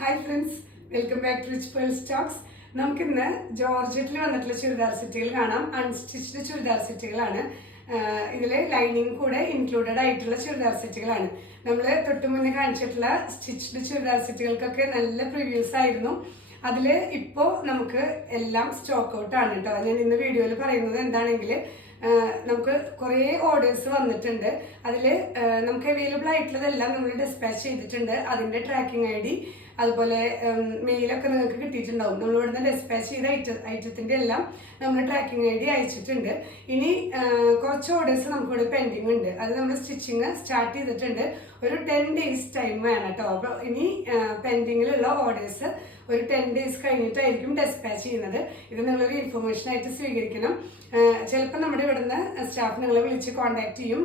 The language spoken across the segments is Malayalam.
Hi friends, welcome back to Rich Pearl Stocks. നമുക്കിന്ന് ജോർജറ്റിൽ വന്നിട്ടുള്ള ചുരിദാർ സെറ്റുകൾ കാണാം. അൺസ്റ്റിച്ച്ഡ് ചുരിദാർ സെറ്റുകളാണ്. ഇതിൽ ലൈനിങ് കൂടെ ഇൻക്ലൂഡഡ് ആയിട്ടുള്ള ചുരിദാർ സെറ്റുകളാണ്. നമ്മൾ തൊട്ട് മുന്നേ കാണിച്ചിട്ടുള്ള സ്റ്റിച്ച്ഡ് ചുരിദാർ സെറ്റുകൾക്കൊക്കെ നല്ല പ്രിവ്യൂസ് ആയിരുന്നു. അതിൽ ഇപ്പോൾ നമുക്ക് എല്ലാം സ്റ്റോക്ക് ഔട്ട് ആണ് കേട്ടോ. ഞാൻ ഇന്ന് വീഡിയോയിൽ പറയുന്നത് എന്താണെങ്കിൽ നമുക്ക് കുറേ ഓർഡേഴ്സ് വന്നിട്ടുണ്ട്. അതിൽ നമുക്ക് അവൈലബിൾ ആയിട്ടുള്ളതെല്ലാം നമ്മൾ ഡിസ്പാച്ച് ചെയ്തിട്ടുണ്ട്. അതിൻ്റെ ട്രാക്കിംഗ് ഐ ഡി അതുപോലെ മെയിലൊക്കെ നിങ്ങൾക്ക് കിട്ടിയിട്ടുണ്ടാവും. നമ്മൾ ഇവിടുന്ന് ഡിസ്പാച്ച് ചെയ്ത ഐറ്റത്തിൻ്റെ എല്ലാം നമ്മൾ ട്രാക്കിംഗ് ഐ ഡി അയച്ചിട്ടുണ്ട്. ഇനി കുറച്ച് ഓർഡേഴ്സ് നമുക്കിവിടെ പെൻഡിങ് ഉണ്ട്. അത് നമ്മൾ സ്റ്റിച്ചിങ് സ്റ്റാർട്ട് ചെയ്തിട്ടുണ്ട്. ഒരു 10 days ടൈം വേണം കേട്ടോ. അപ്പോൾ ഇനി പെൻഡിങ്ങിലുള്ള ഓർഡേഴ്സ് ഒരു 10 days കഴിഞ്ഞിട്ടായിരിക്കും ഡിസ്പാച്ച് ചെയ്യുന്നത്. ഇത് നിങ്ങളൊരു ഇൻഫർമേഷൻ ആയിട്ട് സ്വീകരിക്കണം. ചിലപ്പോൾ നമ്മുടെ ഇവിടുന്ന് സ്റ്റാഫ് നിങ്ങളെ വിളിച്ച് കോൺടാക്ട് ചെയ്യും.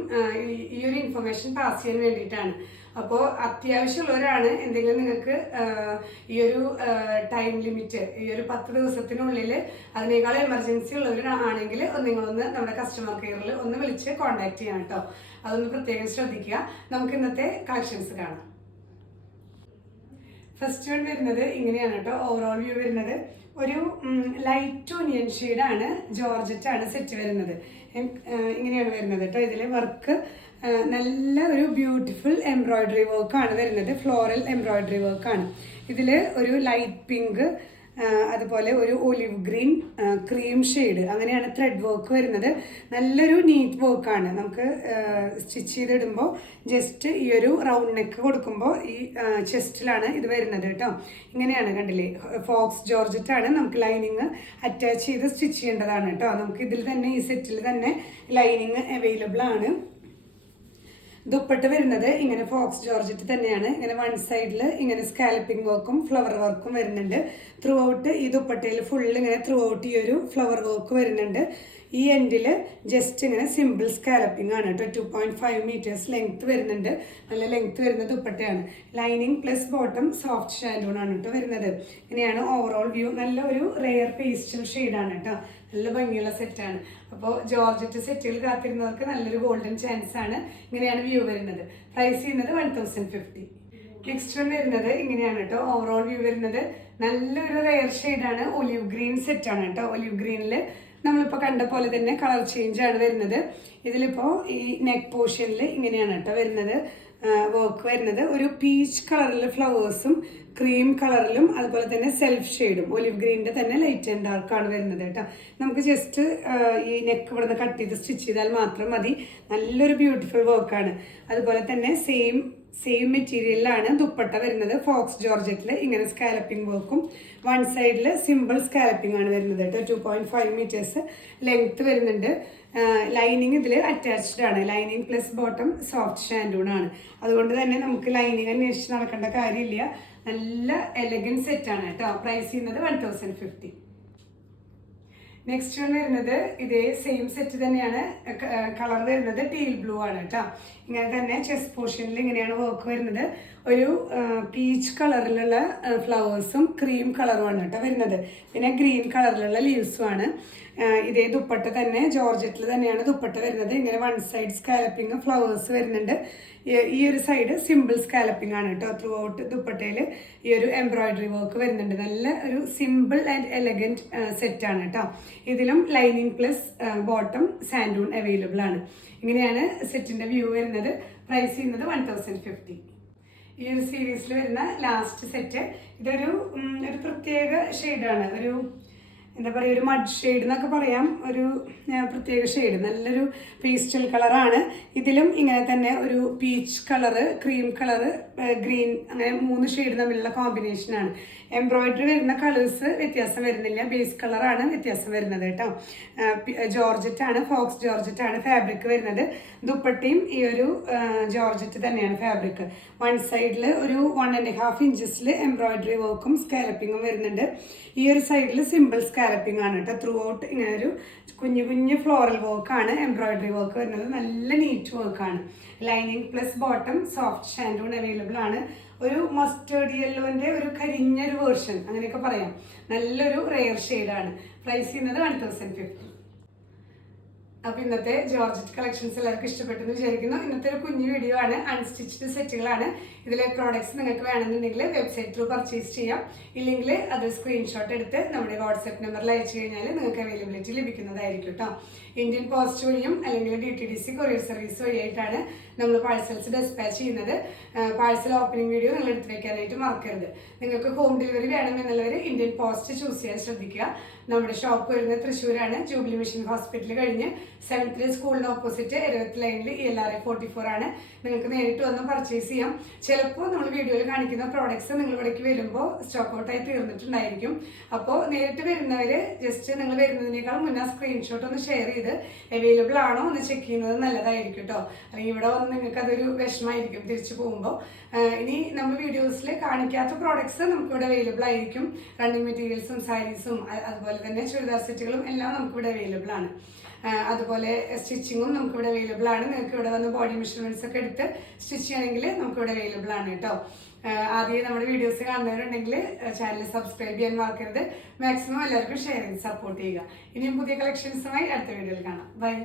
ഈ ഒരു ഇൻഫർമേഷൻ പാസ് ചെയ്യാൻ വേണ്ടിയിട്ടാണ്. അപ്പോൾ അത്യാവശ്യമുള്ളവരാണ്, എന്തെങ്കിലും നിങ്ങൾക്ക് ഈ ഒരു ടൈം ലിമിറ്റ്, ഈ ഒരു 10 ദിവസത്തിനുള്ളിൽ അതിനേക്കാൾ എമർജൻസി ഉള്ളവരാണെങ്കിൽ നിങ്ങളൊന്ന് നമ്മുടെ കസ്റ്റമർ കെയറിൽ ഒന്ന് വിളിച്ച് കോൺടാക്ട് ചെയ്യണം കേട്ടോ. അതൊന്ന് പ്രത്യേകം ശ്രദ്ധിക്കുക. നമുക്ക് ഇന്നത്തെ കളക്ഷൻസ് കാണാം. ഫസ്റ്റ് വൺ വരുന്നത് ഇങ്ങനെയാണ് കേട്ടോ. ഓവറോൾ വ്യൂ വരുന്നത് ഒരു ലൈറ്റ് ഓനിയൻ ഷെയ്ഡാണ്, ജോർജറ്റാണ് സെറ്റ് വരുന്നത്. ഇങ്ങനെയാണ് വരുന്നത് കേട്ടോ. ഇതിൽ വർക്ക് നല്ല ഒരു ബ്യൂട്ടിഫുൾ എംബ്രോയിഡറി വർക്കാണ് വരുന്നത്. ഫ്ലോറൽ എംബ്രോയിഡറി വർക്കാണ്. ഇതിൽ ഒരു ലൈറ്റ് പിങ്ക്, അതുപോലെ ഒരു ഒലിവ് ഗ്രീൻ, ക്രീം ഷെയ്ഡ്, അങ്ങനെയാണ് ത്രെഡ് വർക്ക് വരുന്നത്. നല്ലൊരു നീറ്റ് വർക്കാണ്. നമുക്ക് സ്റ്റിച്ച് ചെയ്തിടുമ്പോൾ ജസ്റ്റ് ഈ ഒരു റൗണ്ട് നെക്ക് കൊടുക്കുമ്പോൾ ഈ ചെസ്റ്റിലാണ് ഇത് വരുന്നത് കേട്ടോ. ഇങ്ങനെയാണ്, കണ്ടില്ലേ? ഫോക്സ് ജോർജറ്റാണ്. നമുക്ക് ലൈനിങ് അറ്റാച്ച് ചെയ്ത് സ്റ്റിച്ച് ചെയ്യേണ്ടതാണ് കേട്ടോ. നമുക്ക് ഇതിൽ തന്നെ, ഈ സെറ്റിൽ തന്നെ ലൈനിങ് അവൈലബിൾ ആണ്. ദുപ്പട്ട വരുന്നത് ഇങ്ങനെ ഫോക്സ് ജോർജറ്റ് തന്നെയാണ്. ഇങ്ങനെ വൺ സൈഡിൽ ഇങ്ങനെ സ്കാലപ്പിംഗ് വർക്കും ഫ്ലവർ വർക്കും വരുന്നുണ്ട്. ത്രൂ ഔട്ട് ഈ ദുപ്പട്ടയിൽ ഫുള്ള് ഇങ്ങനെ ത്രൂ ഔട്ട് ഈ ഒരു ഫ്ലവർ വർക്ക് വരുന്നുണ്ട്. ഈ എൻഡിൽ ജസ്റ്റ് ഇങ്ങനെ സിമ്പിൾ സ്കാലപ്പിംഗ് ആണ് കേട്ടോ. 2.5 meters ലെങ്ത് വരുന്നുണ്ട്. നല്ല ലെങ്ത് വരുന്ന ദുപ്പട്ടയാണ്. Lining plus bottom soft shantoon ആണ് കേട്ടോ വരുന്നത്. ഇങ്ങനെയാണ് ഓവറോൾ വ്യൂ. നല്ല ഒരു റെയർ പേസ്റ്റൽ ഷെയ്ഡാണ് കേട്ടോ. നല്ല ഭംഗിയുള്ള സെറ്റാണ്. അപ്പോൾ ജോർജറ്റ് സെറ്റുകൾ കാത്തിരുന്നവർക്ക് നല്ലൊരു ഗോൾഡൻ ചാൻസ് ആണ്. ഇങ്ങനെയാണ് വ്യൂ വരുന്നത്. പ്രൈസ് ചെയ്യുന്നത് 1050. നെക്സ്റ്റ് വൺ വരുന്നത് ഇങ്ങനെയാണ് കേട്ടോ. ഓവറോൾ വ്യൂ വരുന്നത് നല്ലൊരു റെയർ ഷെയ്ഡാണ്. ഒലിവ് ഗ്രീൻ സെറ്റാണ് കേട്ടോ. ഒലിവ് ഗ്രീനിൽ നമ്മളിപ്പോൾ കണ്ട പോലെ തന്നെ കളർ ചേഞ്ച് ആണ് വരുന്നത്. ഇതിലിപ്പോൾ ഈ നെക്ക് പോർഷനിൽ ഇങ്ങനെയാണ് കേട്ടോ വരുന്നത് വർക്ക് വരുന്നത്. ഒരു പീച്ച് കളറിൽ ഫ്ലവേഴ്സും ക്രീം കളറിലും അതുപോലെ തന്നെ സെൽഫ് ഷെയ്ഡും ഒലിവ് ഗ്രീനിൻ്റെ തന്നെ ലൈറ്റ് ആൻഡ് ഡാർക്കാണ് വരുന്നത് കേട്ടോ. നമുക്ക് ജസ്റ്റ് ഈ നെക്ക് ഇവിടെ നിന്ന് കട്ട് ചെയ്ത് സ്റ്റിച്ച് ചെയ്താൽ മാത്രം മതി. നല്ലൊരു ബ്യൂട്ടിഫുൾ വർക്കാണ്. അതുപോലെ തന്നെ സെയിം മെറ്റീരിയലിലാണ് ദുപ്പട്ട വരുന്നത്. ഫോക്സ് ജോർജറ്റിൽ ഇങ്ങനെ സ്കാലപ്പിംഗ് വർക്കും വൺ സൈഡിൽ സിമ്പിൾ സ്കാലപ്പിംഗ് ആണ് വരുന്നത് കേട്ടോ. 2.5 meters ലെങ്ത് വരുന്നുണ്ട്. ലൈനിങ് ഇതിൽ അറ്റാച്ച്ഡ് ആണ്. Lining plus bottom soft shantoon ആണ്. അതുകൊണ്ട് തന്നെ നമുക്ക് ലൈനിങ് അന്വേഷിച്ച് നടക്കേണ്ട കാര്യമില്ല. നല്ല എലഗൻറ്റ് സെറ്റാണ് കേട്ടോ. പ്രൈസ് ചെയ്യുന്നത് 1050. നെക്സ്റ്റ് വൺ വരുന്നത് ഇതേ സെയിം സെറ്റ് തന്നെയാണ്. കളർ വരുന്നത് ടീൽ ബ്ലൂ ആണ് കേട്ടോ. ഇങ്ങനെ തന്നെ ചെസ്റ്റ് പോർഷനിൽ ഇങ്ങനെയാണ് വർക്ക് വരുന്നത്. ഒരു പീച്ച് കളറിലുള്ള ഫ്ലവേഴ്സും ക്രീം കളറുമാണ് കേട്ടോ വരുന്നത്. പിന്നെ ഗ്രീൻ കളറിലുള്ള ലീവ്സും ആണ്. ഇതേ ദുപ്പട്ട തന്നെ ജോർജറ്റിൽ തന്നെയാണ് ദുപ്പട്ട വരുന്നത്. ഇങ്ങനെ വൺ സൈഡ് സ്കാലപ്പിംഗ് ഫ്ലവേഴ്സ് വരുന്നുണ്ട്. ഈ ഒരു സൈഡ് സിമ്പിൾ സ്കാലപ്പിംഗ് ആണ് കേട്ടോ. ത്രൂ ഔട്ട് ദുപ്പട്ടയിൽ ഈ ഒരു എംബ്രോയിഡറി വർക്ക് വരുന്നുണ്ട്. നല്ല ഒരു സിമ്പിൾ ആൻഡ് എലഗൻറ്റ് സെറ്റാണ് കേട്ടോ. ഇതിലും ലൈനിങ് പ്ലസ് ബോട്ടം സാൻഡൂൺ അവൈലബിൾ ആണ്. ഇങ്ങനെയാണ് സെറ്റിൻ്റെ വ്യൂ വരുന്നത്. പ്രൈസ് ചെയ്യുന്നത് 1050. ഈ ഒരു സീരീസിൽ വരുന്ന ലാസ്റ്റ് സെറ്റ് ഇതൊരു പ്രത്യേക ഷെയ്ഡാണ്. ഒരു എന്താ പറയുക, ഒരു മഡ് ഷെയ്ഡ് എന്നൊക്കെ പറയാം. ഒരു പ്രത്യേക ഷെയ്ഡ്, നല്ലൊരു പേസ്റ്റൽ കളറാണ്. ഇതിലും ഇങ്ങനെ തന്നെ ഒരു peach colour, cream colour, green, അങ്ങനെ 3 ഷെയ്ഡ് തമ്മിലുള്ള കോമ്പിനേഷനാണ്. എംബ്രോയിഡറി വരുന്ന കളേഴ്സ് വ്യത്യാസം വരുന്നില്ല. ബേസ് കളറാണ് വ്യത്യാസം വരുന്നത് കേട്ടോ. ജോർജറ്റാണ്, ഫോക്സ് ജോർജറ്റാണ് ഫാബ്രിക് വരുന്നത്. ദുപ്പട്ടയും ഈ ഒരു ജോർജറ്റ് തന്നെയാണ് ഫാബ്രിക്. വൺ സൈഡിൽ ഒരു 1.5 inches എംബ്രോയിഡറി വർക്കും സ്കാലപ്പിങ്ങും വരുന്നുണ്ട്. ഈ ഒരു സൈഡിൽ സിമ്പിൾ സ്കാലപ്പിംഗ് ആണ് കേട്ടോ. ത്രൂ ഔട്ട് ഇങ്ങനെ ഒരു കുഞ്ഞു ഫ്ലോറൽ വർക്കാണ് എംബ്രോയിഡറി വർക്ക് വരുന്നത്. നല്ല നീറ്റ് വർക്കാണ്. Lining plus bottom soft shantoon available ആണ്. ഒരു മസ്റ്റേർഡ് യെല്ലോൻ്റെ ഒരു കരിഞ്ഞൊരു വേർഷൻ അങ്ങനെയൊക്കെ പറയാം. നല്ലൊരു റെയർ ഷെയ്ഡാണ്. പ്രൈസ് ചെയ്യുന്നത് 1050. അപ്പോൾ ഇന്നത്തെ ജോർജറ്റ് കളക്ഷൻസ് എല്ലാവർക്കും ഇഷ്ടപ്പെട്ടെന്ന് വിചാരിക്കുന്നു. ഇന്നത്തെ ഒരു കുഞ്ഞു വീഡിയോ ആണ്, അൺസ്റ്റിച്ച്ഡ് സെറ്റുകളാണ്. ഇതിലെ പ്രോഡക്ട്സ് നിങ്ങൾക്ക് വേണമെന്നുണ്ടെങ്കിൽ വെബ്സൈറ്റ് ത്രൂ പർച്ചേസ് ചെയ്യാം. ഇല്ലെങ്കിൽ അത് സ്ക്രീൻഷോട്ട് എടുത്ത് നമ്മുടെ വാട്സ്ആപ്പ് നമ്പറിൽ അയച്ചു കഴിഞ്ഞാൽ നിങ്ങൾക്ക് അവൈലബിലിറ്റി ലഭിക്കുന്നതായിരിക്കും കേട്ടോ. ഇന്ത്യൻ പോസ്റ്റ് വഴിയും അല്ലെങ്കിൽ DTDC കൊറിയർ സർവീസ് വഴിയായിട്ടാണ് നമ്മൾ പാഴ്സൽസ് ഡെസ്പാച്ച് ചെയ്യുന്നത്. പാഴ്സൽ ഓപ്പണിംഗ് വീഡിയോ നിങ്ങൾ എടുത്ത് വെക്കാനായിട്ട് മറക്കരുത്. നിങ്ങൾക്ക് ഹോം ഡെലിവറി വേണമെന്നുള്ളവർ ഇന്ത്യൻ പോസ്റ്റ് ചൂസ് ചെയ്യാൻ ശ്രദ്ധിക്കുക. നമ്മുടെ ഷോപ്പ് വരുന്നത് തൃശ്ശൂരാണ്, ജൂബിലി മിഷൻ ഹോസ്പിറ്റൽ കഴിഞ്ഞ് 7th സ്കൂളിന് ഓപ്പോസിറ്റ് 70 ലൈനിൽ ELRA 44 ആണ്. നിങ്ങൾക്ക് നേരിട്ട് വന്ന് പർച്ചേസ് ചെയ്യാം. ചിലപ്പോൾ നമ്മൾ വീഡിയോയിൽ കാണിക്കുന്ന പ്രോഡക്ട്സ് നിങ്ങൾ ഇവിടേക്ക് വരുമ്പോൾ സ്റ്റോക്ക് ഔട്ടായി തീർന്നിട്ടുണ്ടായിരിക്കും. അപ്പോൾ നേരിട്ട് വരുന്നവർ ജസ്റ്റ് നിങ്ങൾ വരുന്നതിനേക്കാൾ മുന്നേ സ്ക്രീൻഷോട്ട് ഒന്ന് ഷെയർ ചെയ്ത് അവൈലബിൾ ആണോ എന്ന് ചെക്ക് ചെയ്യുന്നത് നല്ലതായിരിക്കും കേട്ടോ. അല്ലെങ്കിൽ ഇവിടെ വന്ന് നിങ്ങൾക്ക് അതൊരു വിഷമമായിരിക്കും തിരിച്ചു പോകുമ്പോൾ. ഇനി നമ്മൾ വീഡിയോസിൽ കാണിക്കാത്ത പ്രോഡക്ട്സ് നമുക്കിവിടെ അവൈലബിൾ ആയിരിക്കും. റണ്ണിങ് മെറ്റീരിയൽസും സാരീസും അതുപോലെ തന്നെ ചുരിദാർ സെറ്റുകളും എല്ലാം നമുക്കിവിടെ അവൈലബിൾ ആണ്. അതുപോലെ സ്റ്റിച്ചിങ്ങും നമുക്കിവിടെ അവൈലബിൾ ആണ്. നിങ്ങൾക്ക് ഇവിടെ വന്ന് ബോഡി മെഷർമെന്റ്സ് ഒക്കെ എടുത്ത് സ്റ്റിച്ച് ചെയ്യണമെങ്കിൽ നമുക്കിവിടെ അവൈലബിൾ ആണ് കേട്ടോ. ആദ്യം നമ്മുടെ വീഡിയോസ് കാണുന്നവരുണ്ടെങ്കിൽ ചാനൽ സബ്സ്ക്രൈബ് ചെയ്യാൻ മറക്കരുത്. മാക്സിമം എല്ലാവർക്കും ഷെയർ ചെയ്ത് സപ്പോർട്ട് ചെയ്യുക. ഇനിയും പുതിയ കളക്ഷൻസുമായി അടുത്ത വീഡിയോയിൽ കാണാം. ബൈ.